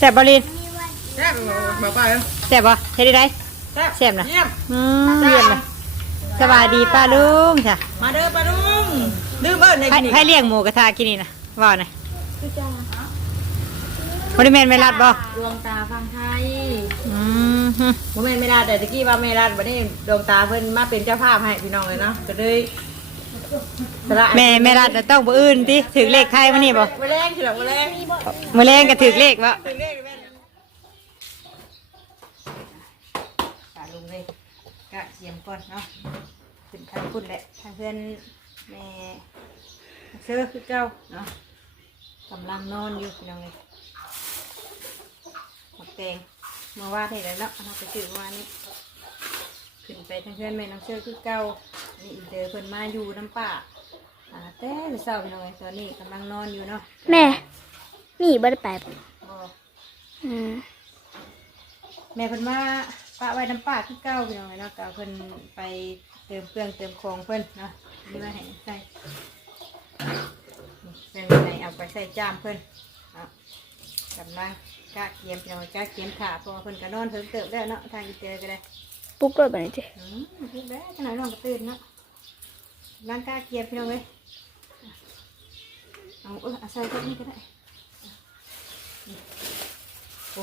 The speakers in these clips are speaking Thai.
แซ่บบ่ลินแซ่บบอกไปแซ่บบ่เฮ็ดได้ไดแซ่บแซ่บนะเยี่ยมอืมเยี่ยมเลยสบายดีป้าลุงจ้ะมาเด้อปลาลุงดื้อเบิ้ลในให้กินให้เลี้ยงหมูกระทะกินนี่นะว่าหน่อยบริเวณไม่รัดบ่ดวงตาฟังไทยอืมฮึโมเมนไม่ได้แต่ตะกี้ว่าไม่ได้วันนี้ดวงตาเพิ่นมาเป็นเจ้าภาพให้พี่น้องเลยเนาะก็เลยสละ แม่แม่รัดน่ะต้องบ่อื่นติถือเลขไทยมานี่บ่มาแรงทีหลังมาแรงมื้อแรงก็ถือเลขบ่ถึงเลขแม่ตาลุงเลยกะเสียมก่อนเนาะขึ้นทางพุ่นแหละทางเพื่อนแม่เสื้อคือเก่าเนาะกำลังนอนอยู่พี่น้องเลยหมดแตงเมื่อวานนี่แหละเนาะเราไปซื้อเมื่านนี้ ขึ้นไปทางเพื่อนแม่น้องเชื่อคือเก่านี่อีเดอเพิ่นมาอยู่น้ำป่าอ่าแต่เช้าพี่น้องเอ้ยตอนนี้กำลังนอนอยู่เนาะแม่ นี่บ่ได้ไปบ่บ่อืมแม่เพิ่นมาป้าไว้น้ำป่าคือเก่าพี่น้องเอ้ยเนาะก็เพิ่นไปเติมเครื่องเติมของเพิ่นเนาะนี่มาให้ใส่นี่เป็นไงเอาไปใส่จามเพิ่นเนาะกำลังกะเกียมพี่น้องกะเกียมขาเพราะว่าเพิ่นก็นอนเพิ่งเติบแล้วเนาะทางอีเจอก็ได้ ปลุ๊กรถไปนี่จิอืมพูดแล้วขนาดน้องก็ตื่นเนาะร่างกายเกียร์พี่น้องเลยเอาเออเอาใส่ตัวนี้ก็ได้นี่โอ้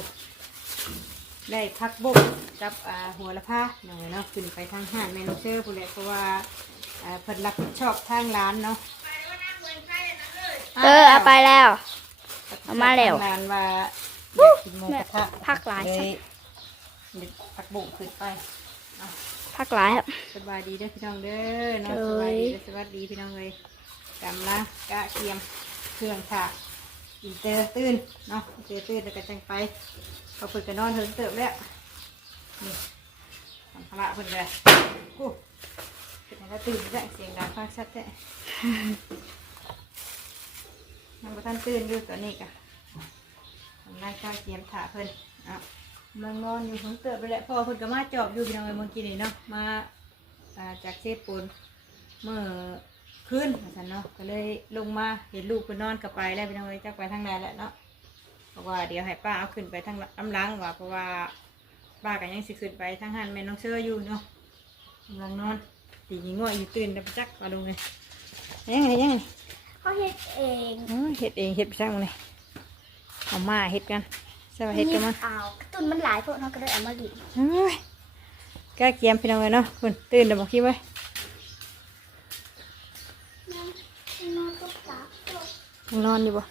ได้พักบุกกับอ่าหัวละผ้าหน่อยเนาะขึ้นไปทางห้างแมนเชอร์พูดแหละเพราะว่าอ่าเพิ่นรับผิดชอบทางร้านเนาะเออเอาไปแล้ว เอามาแล้ว ทงร้านว่าอยากกินหมูกระทะ พักหลาย เลยเด็ดพักบุกขึ้นไป พักหลายครับ สบายดีเด้อพี่น้องเด้อเนาะเอ้สบายยดีเด้อสวัสดีพี่น้องเลยกำลังกะเทียมเครื่องค่ะอินเตอร์ตื่นเนาะอินเตอร์ตื่นแล้วก็จังไปเขาเพิ่นก็นอนเถิงเติบแล้วนี่สัมภาระเพิ่นเลยโอ้เป็นไงก็ตื่นแล้วเสียงดังฟังชัดแท้ยังบ่ทันตื่นอยู่ตอนนี้กะกำลังกะเทียมถ่าเพิ่นเอะ มันนอนอยู่ของเติบไปแหละพ่อเพิ่นก็มาจอบอยู่พี่น้องเอ้ยเมื่อกี้นี่เนาะมาอ่าจากเซปูนเมื่อคืนว่าซั่นเนาะก็เลยลงมาเห็นลูกเพิ่นนอนกับไปแล้วพี่น้องเอ้ยจักไปทางไหนแหละเนาะเพราะว่าเดี๋ยวให้ป้าเอาขึ้นไปทางลำลังว่าเพราะว่าป้าก็ยังสิขึ้นไปทางหันแม่น้องเชื่ออยู่เนาะกำลังนอนตีงีง่วยอยู่ตื่นแต่ไปจักมาดูเลยยังไงยังไงเขาเฮ็ดเองอ๋อเฮ็ดเองเฮ็ดไปจังเลยเอามาเฮ็ดกัน สวัสดีกันมาอ้าวตุนมันหลายพวกเนาะก็เลยเอามาดิบเฮ้ยกล้าเกียมพี่น้องเลยเนาะคุณตื่นเดี๋ยวบอกคิดไว้นอนกับตายังนอนอยู่บ่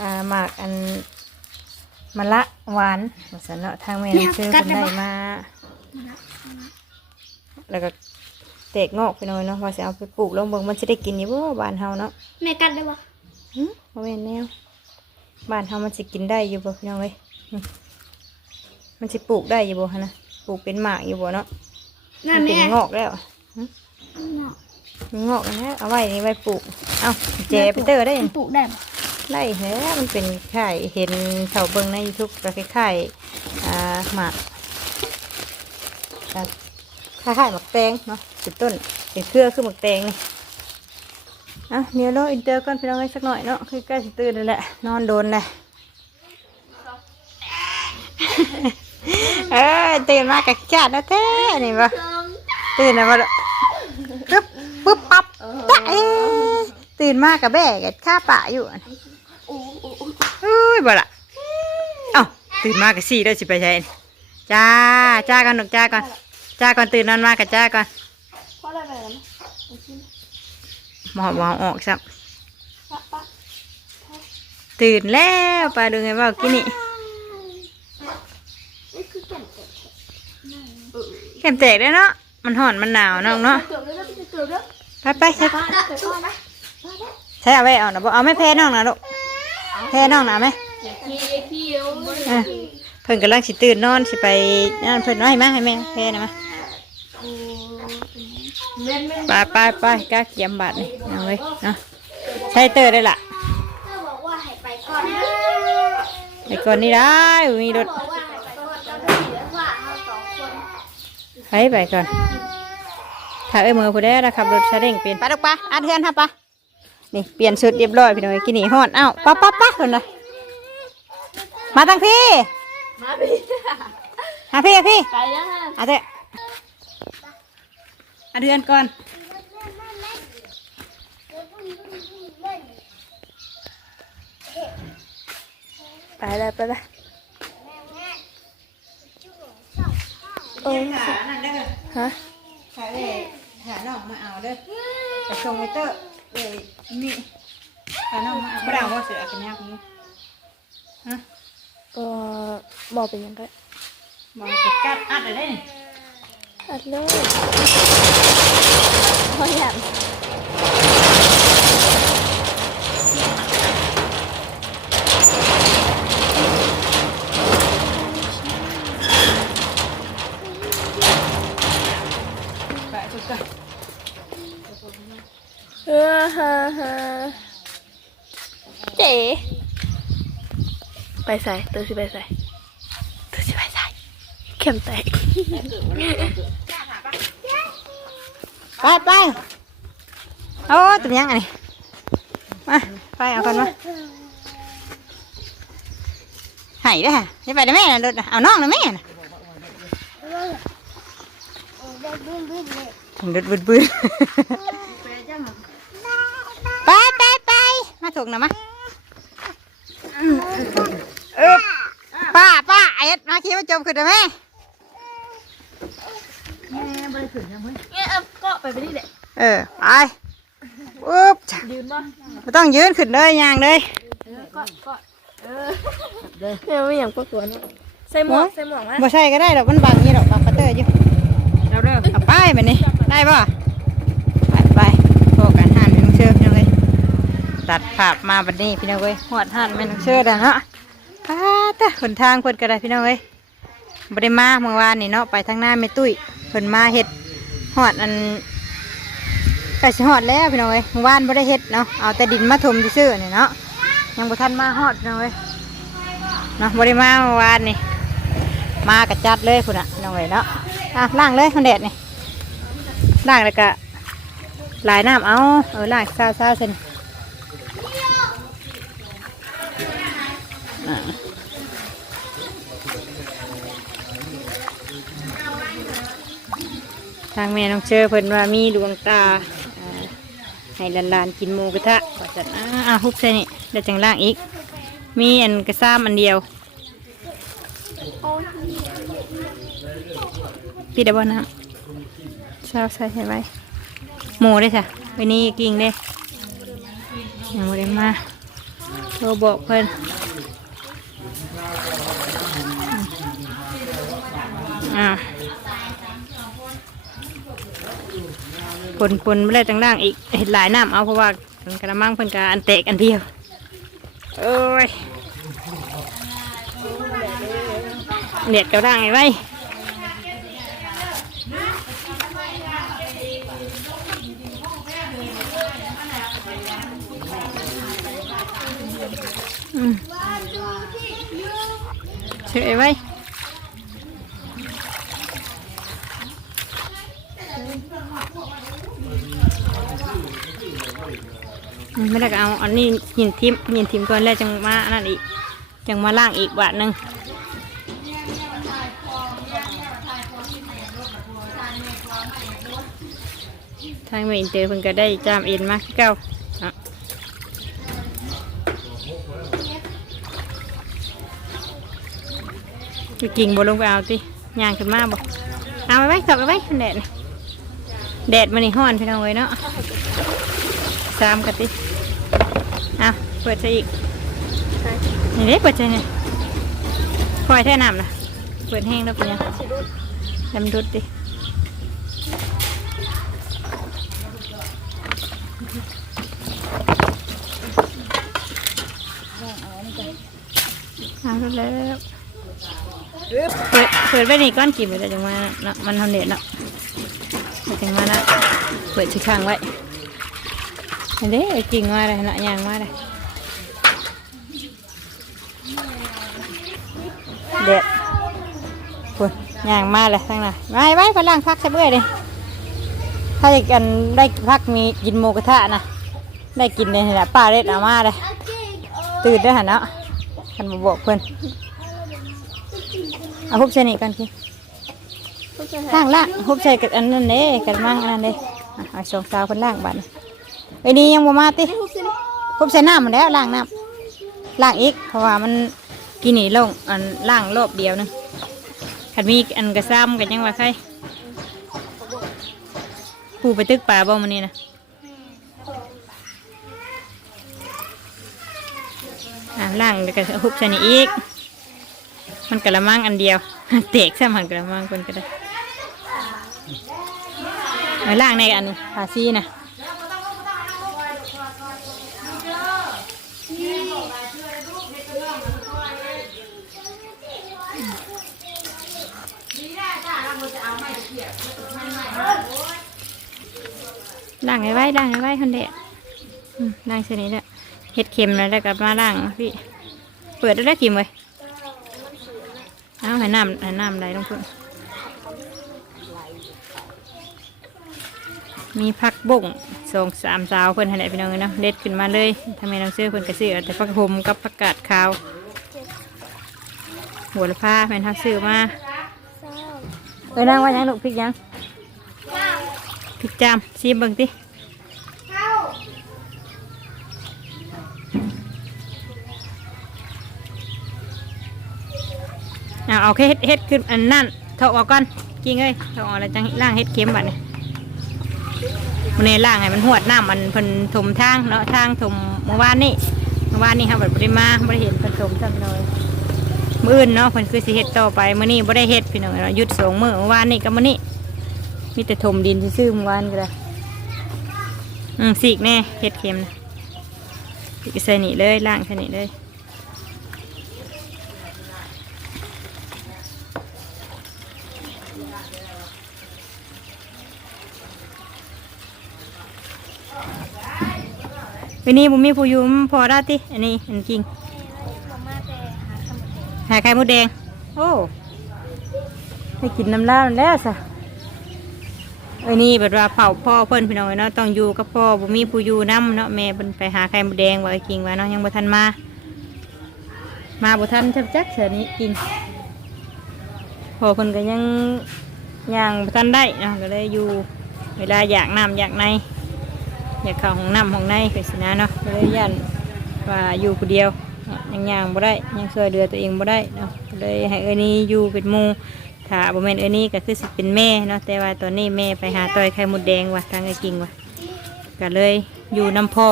อ่าหมากอันมะละหวานมาสันเนาะทางแม่น้ำซื้อคนได้มาแล้วก็เตกงอกพี่น้อยเนาะว่าจะเอาไปปลูกลงเบิ่งมันจะได้กินอยู่บ่บ้านเฮาเนาะแม่กัดได้บ่หึบ่แม่นแนว บ้านเฮามันสิกินได้อยู่บ่พี่น้องเอ้ยหึมันสิปลูกได้อยู่บ่ฮะนะปลูกเป็นหมากอยู่บ่เนาะนั่มันนแม่เป็นงอกแล้วหึมันงอกอันนะเอาไว้นี่ไว้ปลูก เอาเจไปเตอร์ได้มันปลูกได้บ่ไล่แฮะมันเป็นไข่เห็นเถาเบิงในยูทูบก็คล้ายๆอ่าหมากอ่าคล้ายๆหมักแตงเนาะจุดต้นเป็นเครือคือหมักแตงนี่ อะเดี๋ยวเราอินเตอร์ก่อนพี่น้องไว้สักหน่อยเนาะคือใกล้สตื่นแล้วแหละนอนโดนเลยเออตื่นมากับจัดนะแท้นี่ปะตื่นแล้วมาปึ๊บปึ๊บปั๊บจ๊ะเอ๊ตื่นมากกับแบกับข้าป่าอยู่อะเฮ้ยบ่ละเอ้าตื่นมากับสี่ได้วสิไปใช่จ้าจ้าก่อนหนุกจ้าก่อนจ้าก่อนตื่นนอนมากับจ้าก่อน เพราะอะไรไปแล้ว หมอหมอออกซับตื่นแล้วไปดูไงว่ากินนี่นี่คือแก่นแก่นแก้มแตกได้วเนาะมันห่อนมันหนาวน้องเนาะเกือบแล้วเกือบแล้วไปไปใช้ป้าได้ไปก่อนนะใช้เอาไว้เอานะบ่เอาไม่แพ้น้องนะลูกแพ้น้องนะไหมขี้ขี้เอวเออเพิ่นกำลังสิตื่นนอนสิไปนั่นเพิ่นน้อยมาให้แม่แพ้นะมาเล่นเล่น ไปไปไปกล้าเกียมบาดนี่เอาเลยเนาะใช้เตอร์ได้ละก็บอกว่าให้ไปก่อนนะไอ้ก่อนนี้ได้มีรถบอกว่าให้ไปก่อนเราได้เหลือว่าเราสองคนไปไปก่อน ถ้าเอ้ยมือผู้ใดนะครับรถซาเล้งเปลี่ยนไปลูกปะอัดเทือนครับปะนี่เปลี่ยนชุดเรียบร้อยพี่น้อยกินนี่ฮอดเอ้าป้าป้าป้าคนละมาทางพี่มาพี่หาพี่อะพี่ไปแล้วฮะเอาเถอะเอาเดือนก่อน ไปแล้วไปแล้วโอ้หานั่นเด้อฮะหาเลยหาน้องมาเอาเด้อไปส่งไอเตอร์เลยนี่หาน้องมาเอาบ่ได้เอาว่าเสือกันยากนี้ฮะก็บอกเป็นยังไงมองจะกัดอัดอะไรนี่อัดเลยพออยาก ไปสุดก่อน เออฮะฮะเจ๋ไปใส่ตัวสิไปใส่ตัวสิไปใส่เข็มแตกไปไปโอ้ตัวยังไงมาไปเอากันมาหายได้อให้ไปได้แม่น่ะรถน่ะเอาน้องนะแม่น่ะถึงรถบึ้นบึ้นไปไปไป มาถูกนะมาเออป้าป้าเอ็ดมาคิดว่าจมขึ้นได้ไหมเนี่ยเอาเกาะไปไปนี่แหละเออไปปุ๊บจ้ะยืนบ่ไม่ต้องยืนขึ้นเลยยางเลยเออเกาะเกาะเออเนี่ยไม่อย่างพวกตัวนี้ใส่หมวกใส่หมวกนะบ่ใช่ก็ได้ดอกมันบังนี่ดอกบังกระเตอร์อยู่เราเริ่มเอาไปแบบนี้ได้ป่ะไปไปโฟกันห่านเป็นน้องเชื่อพี่น้องเลย ตัดภาพมาบัดนี้พี่น้องเลยหอดห่านเป็นน้องเชื่อแล้วเนาะป้าตะขนทางคนก็ได้พี่น้องเลยบ่ได้มาเมื่อวานนี่เนาะไปทางหน้าแม่ตุ้ยเพิ่นมาเฮ็ดหอดอันแต่สิหอดแล้วพี่น้องเลยเมื่อวานบ่ได้เฮ็ดเนาะเอาแต่ดินมาถมซื่อๆนี่เนาะยังบ่ทันมาฮอดพี่น้องเลยเนาะบริมาเมื่อวานนี่มากระจัดเลยคุณอะน้องเอ๋ยเนาะอะล้างเลยคนแดดนี่ล้างแล้วก็ลายน้ำเอาเออล้างซาซาเส้นางแม่น้องเชอเพิ่นว่ามีดวงตาให้หลานๆกินหมูกระทะว่าจัดอ่าอะฮุบใส่นี่เดี๋ยวจังล่างอีก มีอันกระซ้ำอันเดียวพี่ได้บ่น้ำเช้าใส่ให้ไว้หมูได้จ้ะวันนี้กิ่งได้ยังไม่ได้มาโทรบอกเพิ่นอ่า ปนปนไม่ได้จังล่างอีกเห็ดหลายน้ำเอาเพราะว่ากระมังเพิ่นกะอันแตกอันเดียวโอ้ยเด็ดกระด้างไงไว้อืมเฉยไว้ ไม่ได้ก็เอาอันนี้ยินทิมยินทิมก่อนแล้วจังมาอันนั้นอีกจังมาล่างอีกบาทหนึ่งทางเมอินเตอร์เพิ่นก็ได้จามเอ็นมาคือเก้าเนาะจะกิ่งบลงไปเอาติย่างขึ้นมาบ่เอาไปไว้ถอดไปไว้แดดแดดมันนี่ห้อนพี่น้องเว้ยเนาะ สามกันติเอาเปิดซะอีกนี่เด็กเปิดใจเนี่ยคอยแท่น้ำนะเปิดแห้งแล้วเป็นยังดำดุดดิเอาแล้วเปิดเปิดไว้นี่ก้อนกี่เปิดจังมาเนาะมันทำเด็ดเนาะเปิดจังมานะเปิดชิค้างไว้อันนี้กิ่งมาเลยเนาะยางมาเลยเด็ดปุ่นย่างมาเลยทั้งนั้นไว้ ไว้พลังพักใส่เบื่อเลยถ้าอยากกันได้พักมีกินหมูกระทะนะได้กินเลยนะป้าเด็ดเอามาเลยตื่นได้หันเนาะคันบ่ บอกเพิ่นเอาฮุบใส่นี่กันพี่ก็จะล่างบใส่กับอันนั้นเด้กันมั่งอันนั้นเด้อะเอาสองสาวเพิ่นล่างบัดนี้ไอ้นี่ยังบ่มาติฮุบใส่น้ำมันแล้วล่างน้ำล่างอีก เพราะว่ามันกินนี่ลงอันล่างรอบเดียวนึงคันมีอันกระซ้ำกันยังว่าใครผู้ไปตึกป่าบ่มื้อนี้นะอ่าล่างแล้วก็หุบใส่นี่อีก มันกระมังอันเดียว เตกซะมันกระมังคนก็ได้เอาล่างในอันภาซีนะ ล่างไว้ไว้ล่างไว้ไว้คนเดียวอืมล่างเส้นนี้แหละเห็ดเค็มแล้วแล้วก็มาล่างพี่ เปิดได้แล้วกินเลยเอาให้น้ำให้น้ำไหลลงพุ่นมีผักบุ้งสองสามสาวเพิ่นให้ได้พี่น้องเนาะเด็ดขึ้นมาเลยทำไมน้องเสื้อเพิ่นกระซื้อเอาแต่ผักหมกับผักกาดขาวหัวละผ้าแม่นทักซื้อมาเศร้าเอ้ยนางว่ายังลูกพริกยัง พริกจามซีมเบิ่งติเอาเอาแค่เฮ็ดเฮ็ดขึ้นอันนั่นเถาออกก่อนกินเลยเถาออกแล้วจังล่างเฮ็ดเค็มบัดนี้มันในล่างให้มันหวดน้ำมันเพิ่นถมทางเนาะทางถมเมื่อวานนี่เมื่อวานนี่ครับบัดบ่ได้มาบ่ได้เห็นเพิ่นถมจังเลยมื้ออื่นเนาะเพิ่นคือสิเฮ็ดต่อไปมื้อนี้บ่ได้เฮ็ดพี่น้องเนาะหยุดสองมื้อเมื่อวานนี่กับมื้อนี้ มีแต่ถมดินซื่อๆเมื่อวานก็ได้อืมสีกแน่เฮ็ดเค็มนะสีกใส่นี่เลยล่างใส่นี่เลยวันนี้ผมมีผู้ยู่มพอได้ติอันนี้อันจริงผมมาแต่หาสมุดเด็กหาไข่มดแดง โอ้ไปกินน้ำลาวนั่นแล้วสะ วันนี้แบบว่าเผาพ่อเพิ่นพี่น้องเนาะต้องอยู่กับพ่อบ่มีผู้อยู่นํเนาะแม่เพิ่นไปหาไข่มดแดงว่าจริงว่าเนาะยังบ่ทันมา มาบ่ทันจับจักเสือนี้กินพ่อเพิ่นก็ยังย่างบ่ทันได้เนาะก็เลยอยู่เวลาอยากน้ำอยากในอยากเข้าห้องน้ำห้องในไปสินะเนาะก็เลยยันว่าอยู่คนเดียวยังย่างบ่ได้ยังช่วยเดือตัวเองบ่ได้เนาะก็เลยให้เอ้นี่อยู่เป็นหมู่ ถ้าบ่แม่นเอ้ยนี่ก็คือสิเป็นแม่เนาะแต่ว่าตอนนี้แม่ไปหาต่อยไข่มดแดงว่ะทางไอ้กิ่งว่ะก็เลยอยู่น้ำพ่อ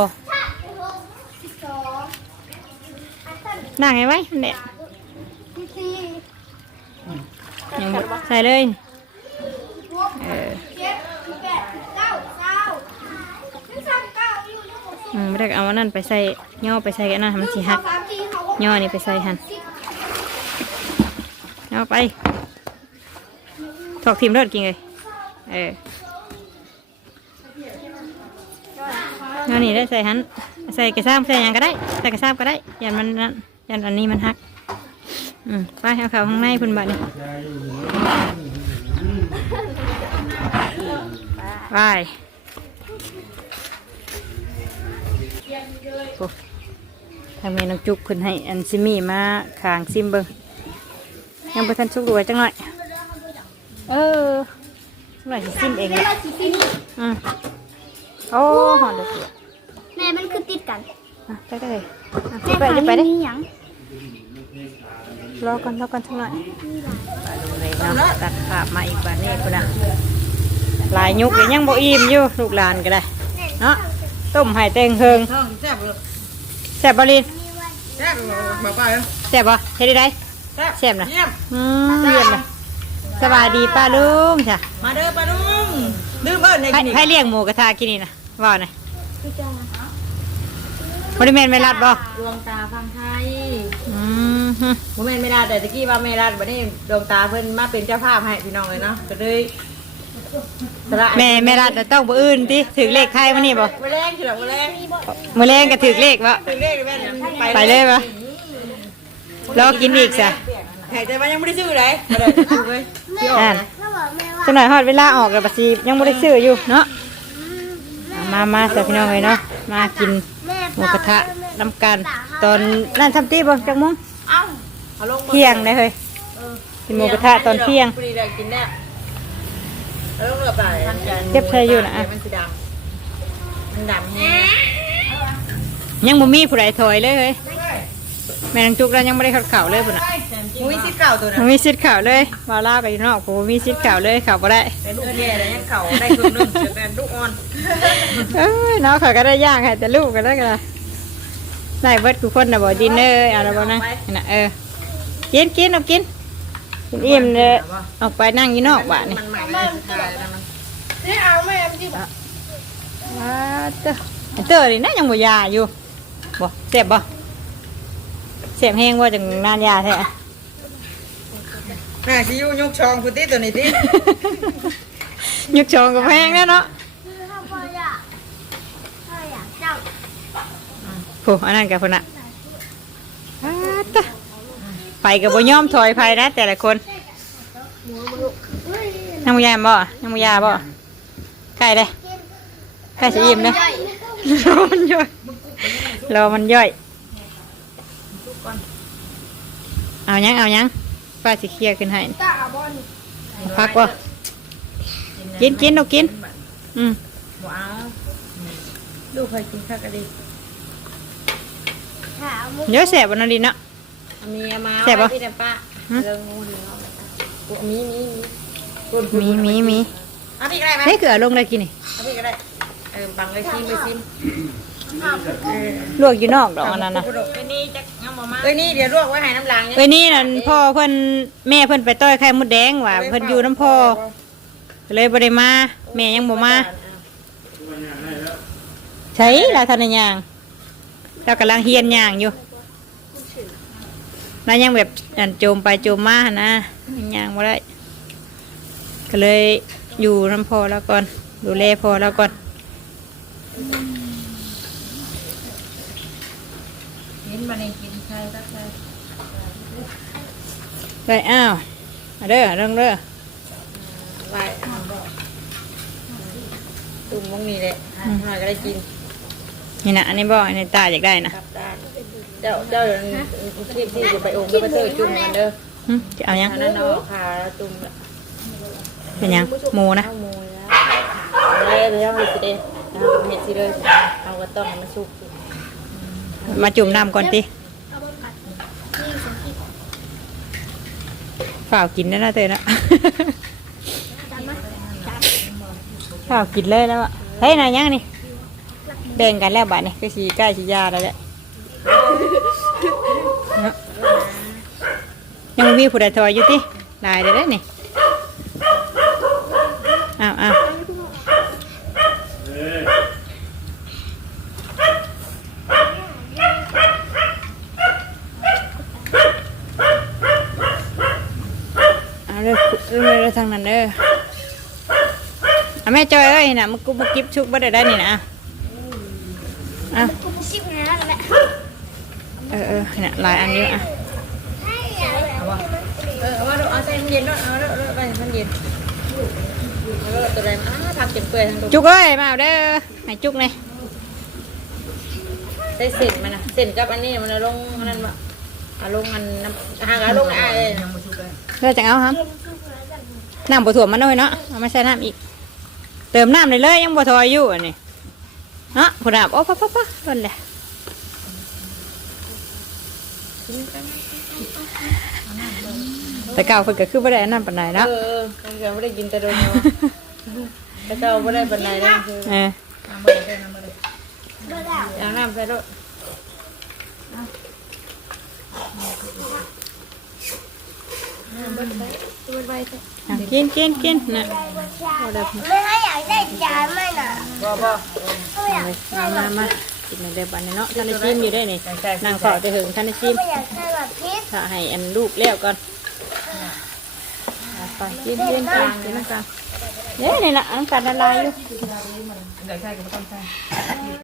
นั่งไงไว้นั่นแหละที่สี่ยังใส่เลยเออเจ็ดแปดเก้าเอยู่ในหกสิบอืมไม่ได้เอาอันนั้นไปใส่ย่อไปใส่กันนะมันสิหักย่อนี่ไปใส่หันเอไป อกทีมรถกินเลยเออเอานี่ได้ใส่หันใส่กระซ้ำใส่ยังก็ได้ใส่กระซ้ำก็ได้ยันมันนั่นยันอันนี้มันหักอืมไปเอาเขาข้างในพุ่นบัดนี่ไปโอ้ทางเมน้องจุกขึ้นให้อันซิมี่มาขางซิมเบิงยังบ่ทันสุกรวยจังหน่อย เออจังหน่อยสิซิมเองเลยเราสิสินอืมโอ้หอนเดือดแม่มันคือติดกันอะไปได้เลยอะแม่ไปได้ไปได้มีหยังรอก่อนรอก่อนสักหน่อยไปดูเลยเนาะตัดภาพมาอีกวันนี้คุณอะหลายยุกเดี๋ยวยังบ่อิ่มอยู่ลูกหลานก็ได้เนาะต้มไห่เต็งเฮิงท้องแซ่บเลยแซ่บบรินแซ่บบ่ป้าเอ้ยแซ่บบ่เฮ็ดได้ไดแซ่บแซ่บนะเยี่ยมอืมเยี่ยมเลย สบายดีป้าลุงจ้ะมาเด้อป้าลุงดื้อเบิ้ลในใครกินนี่ใครเลี้ยงหมูกระทะกินนี่นะว่าหน่อยพี่จ้าบริเวณไม่รัดบ่ดวงตาฟังไทยอืมฮึบ่แม่นไม่ได้แต่ตะกี้ว่าไม่ได้บัดนี้ดวงตาเพิ่นมาเป็นเจ้าภาพให้พี่น้องเลยเนาะก็เลยสละแม่แม่รัดแต่ต้องบ่อื่นติถือเลขไทยมานี่บ่มาแรงคือมาแรงมื้อแรงก็ถือเลขบ่ถึงเลขแม่นไปเลยบ่รอกินอีกซะ หายใจว่ายังไม่ได้ซื้อเลยบ่ได้ซื้อเว้ยพี่ออกนั่นนะแล้วบอกแม่ว่าจังหน่อยฮอดเวลาออกแล้วบัดสิยังบ่ได้ซื้ออยู่เนาะเอามามาซะพี่น้องเอ้ยเนาะมากินแม่หมูกระทะน้ำกัน ตอนนั่นทำตีบ่จักโมงทเอ้าเอาลงมาเที่ยงเลยเฮ้ยเออกินหมูกระทะตอนเที่ยงพอดีเลยกินได้แล้วลงเรือไปเก็บใส่อยู่นะเดี๋ยวมันสีดำมันดำแห้งยังบ่มีผู้ใดถอยเลยเฮ้ย แม่นางจุกเรายังไม่ได้เข้าเข่าเลยพุ่นน่ะมุ้ยสิเก่าตัวบ่นั้นมีสิทธิ์เข่าเลยบ่าวลาไปอยู่นอกผมบ่มีสิทธิ์เข่าเลยเข่าบ่ได้เป็นลูกแย่แล้วยังเก่าได้ครึ่งหนึงเดี๋ยวเป็นลูกอ่อนเอ้ยน้องเขาก็ได้ย่างให้แต่ลูกก็ได้ก็ได้ได้เบิดทุกคนน่ะบ่ดินเนอร์เอาละบ่นะนั่นน่ะเออกินกินเอากินกินอิ่มเลยออกไปนั่งอยู่นอกบ้านนี่มันใหม่เลยสุดท้ายแล้วมันนี่เอาแม่พี่ ว้าเต้อไอ้เตอนี่นะยังบ่ยาอยู่บ่เจ็บบ่ เจ็บแห้งว่าจังนานยาแท้แม่ชิยูยกชองคุณติตัวนี้ติยุกชองกับแพงแน่เนาะพ่ออยากพ่ออยากจับโอ้อันนั้นกับพุ่นน่ะว้าเต้อไปกับบ่ยอมถอยไปนะ แต่ละคนยังบ่ยาบ่ยังบ่ยาบ่ใกล้เลยใกล้สิอิ่มเลยรอมันย่อยรอมันย่อย เอายังเอายังป้าสิเคลียร์ขึ้นให้ตาบอลพักบ่กินกินเอากิน อืมบ่เอาลูกเคยกินข้าวกะดิถามมุกเดี๋ยอะแสบวันนั้นดีเนาะมีเอามาแซ่บปะพี่แต่ป้าฮะเรื่องงูเรื่องเอามีมีมีมีมีมีเอาพี่ก็ได้ไหมเฮ้ยเกลือลงเลยกินนี่เอาพี่ก็ได้เออบังเลยซิมเลยซิม ลวกอยู่นอกดอกอันนั้นนะเอ้ยนี่จะยังบ่มาเอ้ยนี่เดี๋ยวลวกไว้ให้น้ำล้างเอ้ยนี่นั่นพ่อเพิ่นแม่เพิ่นไปต้อยไข่มดแดงว่ะเพิ่นอยู่น้ำพ่อก็เลยบ่ได้มาแม่ยังบ่มาใช่ลาทานได้ย่างเรากำลังเฮียนย่างอยู่แล้วยังแบบอันโจมไปโจมมาหั่นนะยังย่างบ่ได้ก็เลยอยู่น้ำพ่อแล้วก่อน ดูแลพ่อแล้วก่อน กิ นมาเองกินใช่ตักใช่ไปอ้าวมาเด้อเรื่องเด้อไว้เอาบ่ตุ่มมงนี้แหละหน่อยก็ได้กินนี่นะอันนี้บอกอันนี้ตาอยากได้นะกลับด้านเจ้าเจ้าเดี๋ยวที่ที่จะไปองค์ก็ไปเจอจุ่มกันเด้อหึจะเอายังอันนั้นเนาะขาจุ่มเป็นยังหมูนะข้าวมูแล้วเลยเดี๋ยวเฮ็ดสิเด้เอาเฮ็ดสิเลยเอาก็ต้องให้มันสุกสิ มาจุ่มน้ำก่อนติฝ่าวกินได้นะเตยนะฝ่าวกินเลยแล้วอะเฮ้ยนายยังนี่แบ่งกันแล้วบัดนี่ก็สีใกล้สียาแล้วแหละเนาะยังบ่มีผู้ใดถอยอยู่ติได้ได้ได้นี่อ้าวอ้าว เอาเด้อเด้ อทางนั้นเด้อเอาแม่จอยเอ้ยนะมันกุมากิบชุกบ่ได้ได้นี่นะอะกูชิบนะแหละเออเออน่ะลายอันอยู่อะเอออเอาว่าเอาใส่มันเย็นด้วยเอาเด้อเด้อไปมันเย็นเอาเด้อตัวใดมาอ่าผักเก็บเปลือยทั้งตัวจุกเอ้ยมาเอาเด้อให้จุกเลยได้เส้นมันน่ะเส้นกับอันนี้มันลงอันนั้นบ่าลงอันน้ำหางาลงอ้เอ้เด้อจังเอาครับ น้ำบ่ถ่วมมันหน่อยเนาะเอามาใส่น้ำอีก เติมน้ำเลยเลยยังบ่ทอยอยู่อันนี้เนาะผู้ดาบโอ้ปะปะปะนั่นแหละแต่เก่าเพิ่นก็คือบ่ได้อันนั้นปานใดเอเนาะอมันก็ไม่ได้กินแต่โดนเนาะแต่เจ้าไม่ได้บันไดนั่นคือเออน้ำมันได้น้ำมันได้เอาน้ำใส่ด้วยมันไปเถอะ อะกินกินกินนะไม่ให้อยากได้จานไม่น่ะบ่บ่ไม่อยากมามามากินในเดือนบันนี้เนาะท่านได้ชิมอยู่ได้นี่ใส่ใส่นางเฝ้าจะหึงท่านได้ชิมไม่อยากได้แบบพิษถ้าให้อันลูกแล้วก่อนเอาไปกินกินกินกินน้ำตาลเด้นี่ละน้ำตาลละลายอยู่